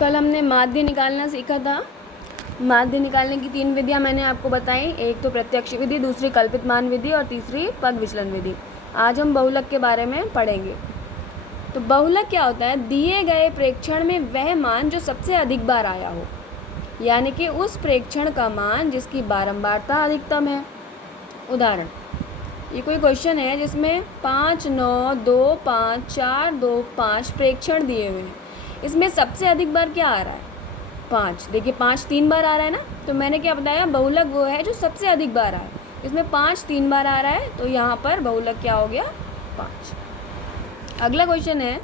कल हमने माध्य निकालना सीखा था। माध्य निकालने की 3 विधियां मैंने आपको बताई। एक तो प्रत्यक्ष विधि, दूसरी कल्पित मान विधि और तीसरी पग विचलन विधि। आज हम बहुलक के बारे में पढ़ेंगे। तो बहुलक क्या होता है? दिए गए प्रेक्षण में वह मान जो सबसे अधिक बार आया हो, यानी कि उस प्रेक्षण का मान जिसकी बारंबारता अधिकतम है। उदाहरण, ये कोई क्वेश्चन है जिसमें 5, 9, 2, 5, 4, 2, 5 प्रेक्षण दिए हुए हैं। इसमें सबसे अधिक बार क्या आ रहा है? 5। देखिए 5 3 बार आ रहा है ना, तो मैंने क्या बताया? बहुलक वो है जो सबसे अधिक बार आए। इसमें 5 3 बार आ रहा है, तो यहाँ पर बहुलक क्या हो गया? 5। अगला क्वेश्चन है,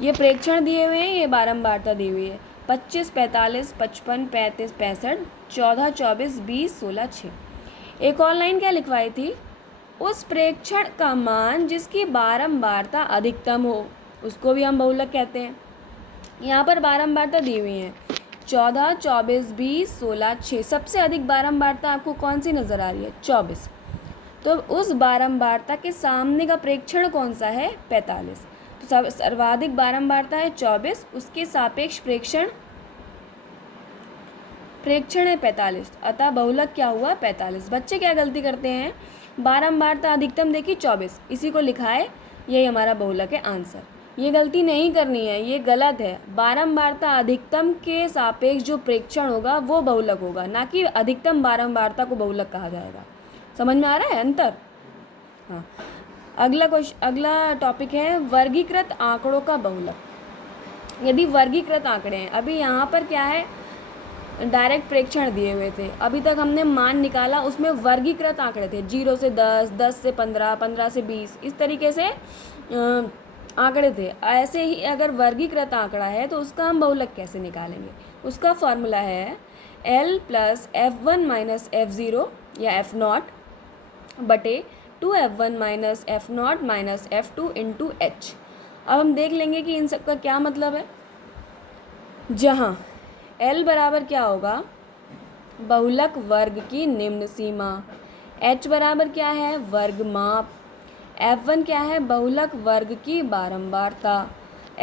ये प्रेक्षण दिए हुए हैं, ये बारंबारता दी हुई है। 25, 45, 55, 35, 65, 14, 24, 20, 16, 6। एक और लाइन क्या लिखवाई थी? उस प्रेक्षण का मान जिसकी बारंबारता अधिकतम हो, उसको भी हम बहुलक कहते हैं। यहाँ पर बारंबारता दी हुई है 14, 24, 20, 16, 6। सबसे अधिक बारंबारता आपको कौन सी नज़र आ रही है? 24। तो उस बारंबारता के सामने का प्रेक्षण कौन सा है? 45। तो सर्वाधिक बारंबारता है 24, उसके सापेक्ष प्रेक्षण है 45, अतः बहुलक क्या हुआ? 45। बच्चे क्या गलती करते हैं? बारंबारता अधिकतम देखी 24, इसी को लिखा है, यही हमारा बहुलक है आंसर। ये गलती नहीं करनी है, ये गलत है। बारंबारता अधिकतम के सापेक्ष जो प्रेक्षण होगा वो बहुलक होगा, ना कि अधिकतम बारंबारता को बहुलक कहा जाएगा। समझ में आ रहा है अंतर? हाँ। अगला टॉपिक है वर्गीकृत आंकड़ों का बहुलक। यदि वर्गीकृत आंकड़े हैं, अभी यहाँ पर क्या है? डायरेक्ट प्रेक्षण दिए हुए थे, अभी तक हमने मान निकाला, उसमें वर्गीकृत आंकड़े थे 0 से 10, 10 से 15, 15 से 20, इस तरीके से आंकड़े थे। ऐसे ही अगर वर्गीकृत आंकड़ा है तो उसका हम बहुलक कैसे निकालेंगे? उसका फॉर्मूला है L + F1 - F0 या F0 बटे 2F1 - F0 - F2 × H। अब हम देख लेंगे कि इन सब का क्या मतलब है। जहाँ L बराबर क्या होगा? बहुलक वर्ग की निम्न सीमा। H बराबर क्या है? वर्ग माप। F1 क्या है? बहुलक वर्ग की बारंबारता।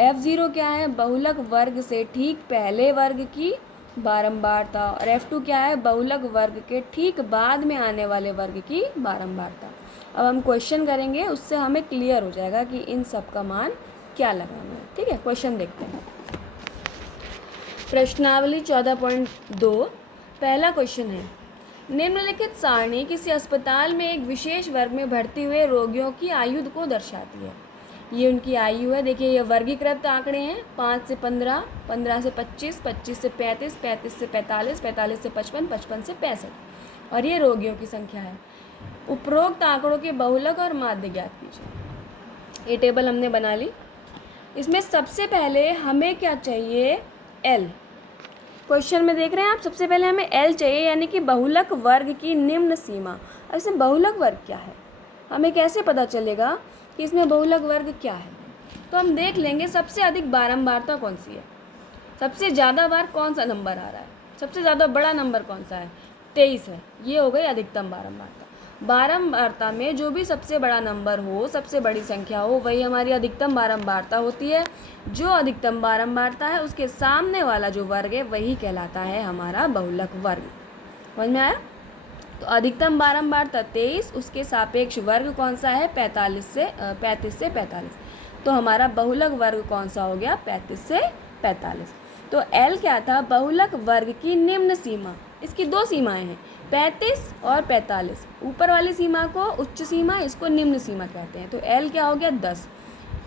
F0 क्या है? बहुलक वर्ग से ठीक पहले वर्ग की बारंबारता। और F2 क्या है? बहुलक वर्ग के ठीक बाद में आने वाले वर्ग की बारंबारता। अब हम क्वेश्चन करेंगे, उससे हमें क्लियर हो जाएगा कि इन सब का मान क्या लगाना है। ठीक है, क्वेश्चन देखते हैं। प्रश्नावली 14.2 पहला क्वेश्चन है, निम्नलिखित सारणी किसी अस्पताल में एक विशेष वर्ग में भर्ती हुए रोगियों की आयु को दर्शाती है। ये उनकी आयु है। देखिए ये वर्गीकृत आंकड़े हैं, 5 से 15, 15 से 25, 25 से 35, 35 से 45, 45 से 55, 55 से 65, और ये रोगियों की संख्या है। उपरोक्त आंकड़ों के बहुलक और माध्य ज्ञात कीजिए। ये टेबल हमने बना ली। इसमें सबसे पहले हमें क्या चाहिए? L। क्वेश्चन में देख रहे हैं आप, सबसे पहले हमें L चाहिए, यानी कि बहुलक वर्ग की निम्न सीमा। अब इसमें बहुलक वर्ग क्या है? हमें कैसे पता चलेगा कि इसमें बहुलक वर्ग क्या है? तो हम देख लेंगे सबसे अधिक बारंबारता कौन सी है, सबसे ज़्यादा बार कौन सा नंबर आ रहा है, सबसे ज़्यादा बड़ा नंबर कौन सा है? 23 है। ये हो गई अधिकतम बारंबारता। बारंबारता में जो भी सबसे बड़ा नंबर हो, सबसे बड़ी संख्या हो, वही हमारी अधिकतम बारंबारता होती है। जो अधिकतम बारंबारता है उसके सामने वाला जो वर्ग है वही कहलाता है हमारा बहुलक वर्ग। समझ में आया? तो अधिकतम बारंबारता 23, उसके सापेक्ष वर्ग कौन सा है? 35 से 45। तो हमारा बहुलक वर्ग कौन सा हो गया? 35 से 45। तो L क्या था? बहुलक वर्ग की निम्न सीमा। इसकी 2 सीमाएं हैं, 35 और 45। ऊपर वाली सीमा को उच्च सीमा, इसको निम्न सीमा कहते हैं। तो L क्या हो गया? 10।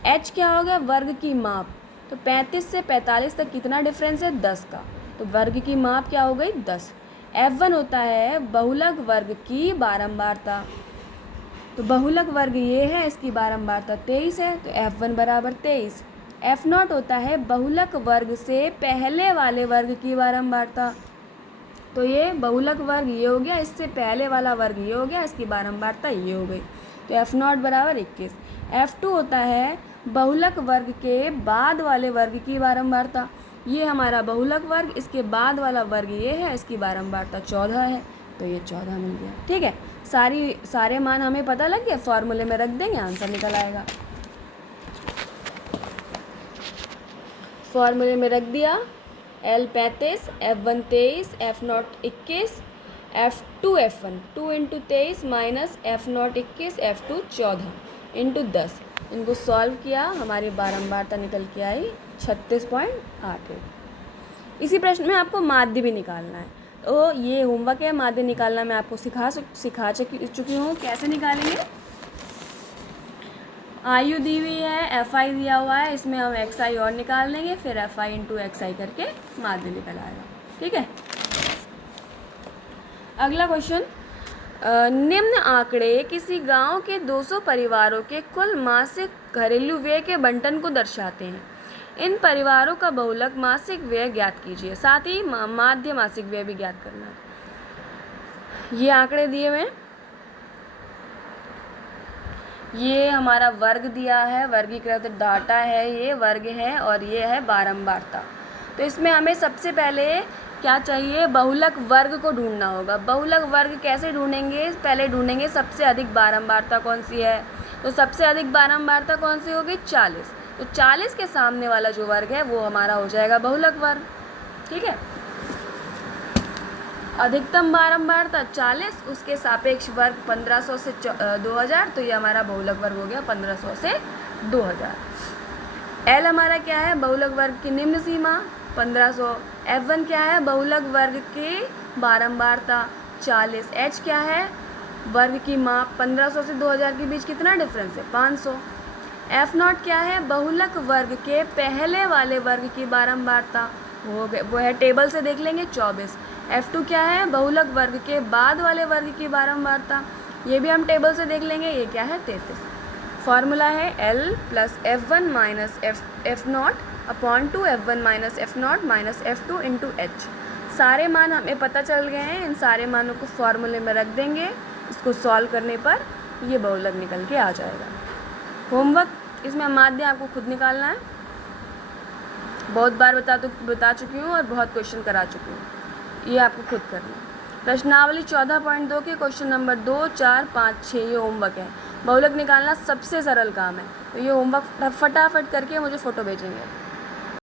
H क्या हो गया? वर्ग की माप। तो 35 से 45 तक कितना डिफरेंस है? 10 का। तो वर्ग की माप क्या हो गई? 10। F1 होता है बहुलक वर्ग की बारंबारता। तो बहुलक वर्ग ये है, इसकी बारंबारता 23 है, तो F1 बराबर 23। F0 होता है बहुलक वर्ग से पहले वाले वर्ग की बारंबारता। तो ये बहुलक वर्ग ये हो गया, इससे पहले वाला वर्ग ये हो गया, इसकी बारंबारता ये हो गई। तो F0 बराबर 21। F2 होता है बहुलक वर्ग के बाद वाले वर्ग की बारंबारता। ये हमारा बहुलक वर्ग, इसके बाद वाला वर्ग ये है, इसकी बारंबारता 14 है, तो ये 14 मिल गया। ठीक है, सारे मान हमें पता लग गया, फॉर्मूले में रख देंगे, आंसर निकल आएगा। फॉर्मूले में रख दिया, L 35, F1 23, F0 21, F2 F1 2 into 23 minus F0 21, F2 14 into 10। इनको सॉल्व किया, हमारी बारंबारता निकल के आई 36.88। इसी प्रश्न में आपको माध्य भी निकालना है, तो ये होमवर्क है। माध्य निकालना मैं आपको सिखा चुकी हूँ। कैसे निकालेंगे? आयु दी हुई है, एफ आई दिया हुआ है, इसमें हम एक्स आई और निकाल लेंगे, फिर एफ आई इंटू एक्स आई करके माध्य निकल आएगा। ठीक है। अगला क्वेश्चन, निम्न आंकड़े किसी गांव के 200 परिवारों के कुल मासिक घरेलू व्यय के बंटन को दर्शाते हैं। इन परिवारों का बहुलक मासिक व्यय ज्ञात कीजिए। साथ ही माध्य मासिक व्यय भी ज्ञात करना है। ये आंकड़े दिए हुए हैं, ये हमारा वर्ग दिया है, वर्गीकृत डाटा है, ये वर्ग है और ये है बारंबारता। तो इसमें हमें सबसे पहले क्या चाहिए? बहुलक वर्ग को ढूंढना होगा। बहुलक वर्ग कैसे ढूंढेंगे? पहले ढूंढेंगे सबसे अधिक बारंबारता कौन सी है। तो सबसे अधिक बारंबारता कौन सी होगी? 40। तो 40 के सामने वाला जो वर्ग है वो हमारा हो जाएगा बहुलक वर्ग। ठीक है। अधिकतम बारंबारता 40, उसके सापेक्ष वर्ग 1500 से 2000, तो ये हमारा बहुलक वर्ग हो गया 1500 से 2000। एल हमारा क्या है? बहुलक वर्ग की निम्न सीमा 1500। F1 क्या है? बहुलक वर्ग की बारंबारता 40। H क्या है? वर्ग की माप 1500 से 2000 के बीच कितना डिफरेंस है? 500। F0 क्या है? बहुलक वर्ग के पहले वाले वर्ग की बारंबारता, वो है टेबल से देख लेंगे 24। F2 क्या है? बहुलक वर्ग के बाद वाले वर्ग की बारंबारता, ये भी हम टेबल से देख लेंगे, ये क्या है? 33। फॉर्मूला है L plus F1 minus F0 upon 2 F1 minus F0 minus F2 into H। सारे मान हमें पता चल गए हैं, इन सारे मानों को फॉर्मूले में रख देंगे। इसको सॉल्व करने पर ये बहुलक निकल के आ जाएगा। होमवर्क, इसमें माध्य आपको खुद निकालना है। बहुत बार बता चुकी हूँ और बहुत क्वेश्चन करा चुकी हूँ, ये आपको खुद करना है। प्रश्नावली 14.2 के क्वेश्चन नंबर 2, 4, 5, 6 ये होमवर्क है। बहुलक निकालना सबसे सरल काम है, तो ये होमवर्क फटाफट करके मुझे फ़ोटो भेजेंगे।